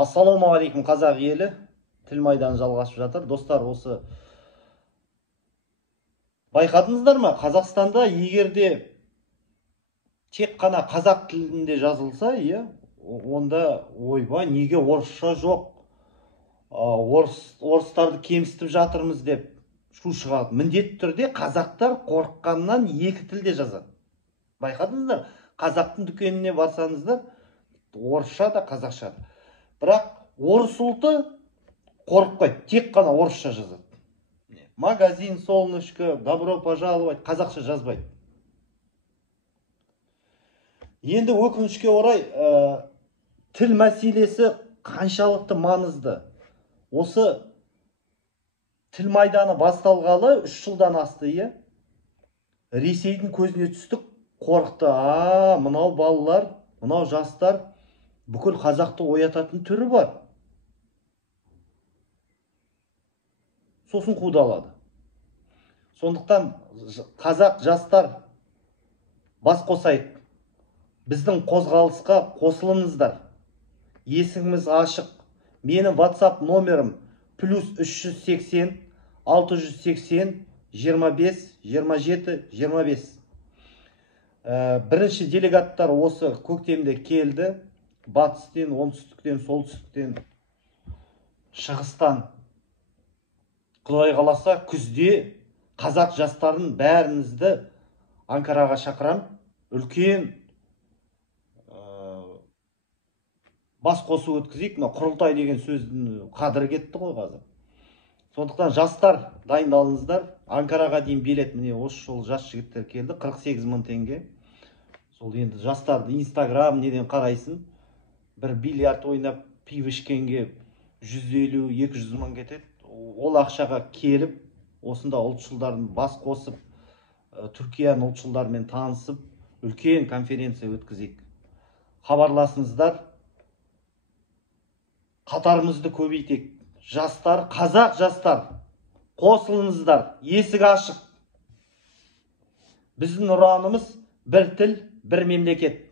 Ассалаумағалейкум қазақ елі. Тіл майданы жалғасып жатыр. Достар, осы байқадыңыздар ма? Қазақстанда егерде тек қана қазақ тілінде жазылса, онда ойбай, неге орысша жоқ? Орыстарды кемсітіп жатырмыз деп шу шығады. Міндетті түрде қазақтар қорыққаннан екі тілде жазады. Байқадыңыздар? Қазақтың дүкеніне барсаңыздар, орысша да, қазақша да. Бірақ орыс ұлты қорықпайды, тек қана орысша жазады. Магазин, солнышко, добро пожаловать, қазақша жазбайды. Енді өкінішке орай, тіл мәселесі қаншалықты маңызды. Осы тіл майданы басталғалы 3 жылдан асты, Ресейдің көзіне түстік, қорықты. Мынау балалар, мынау жастар бүкіл қазақты оятатын түрі бар. Сосын қудалады. Сондықтан қазақ жастар бас қосайық. Біздің қозғалысқа қосылыңыздар. Есігіміз ашық. Менің WhatsApp номерім +380 680 25 27 25. Бірінші делегаттар осы көктемде келді. Батыстен, оңтүстіктен, солтүстіктен, шығыстан. Құдай қаласа, күзде қазақ жастарын бәріңізді Анкараға шақырам. Үлкен бас қосу өткізейік. Құрылтай деген сөздің қадірі кетті ғой қазір. Сондықтан жастар дайындалыңыздар. Анкараға дейін билет, міне осы жол жас жігіттер келді. 48 мың теңге. Сол енді жастарды Инстаграм неден қарайсын. Бір бильярд ойнап, пиво ішкенге 150-200 мың кетеді. Ол ақшаға келіп, осында ұлтшылдардың бас қосып, Түркияның ұлтшылдарымен танысып, үлкен конференция өткізейік. Хабарласыңыздар, қатарымызды көбейтейік. Жастар, қазақ жастар, қосылыңыздар, есік ашық. Біздің ұранымыз бір тіл, бір мемлекет.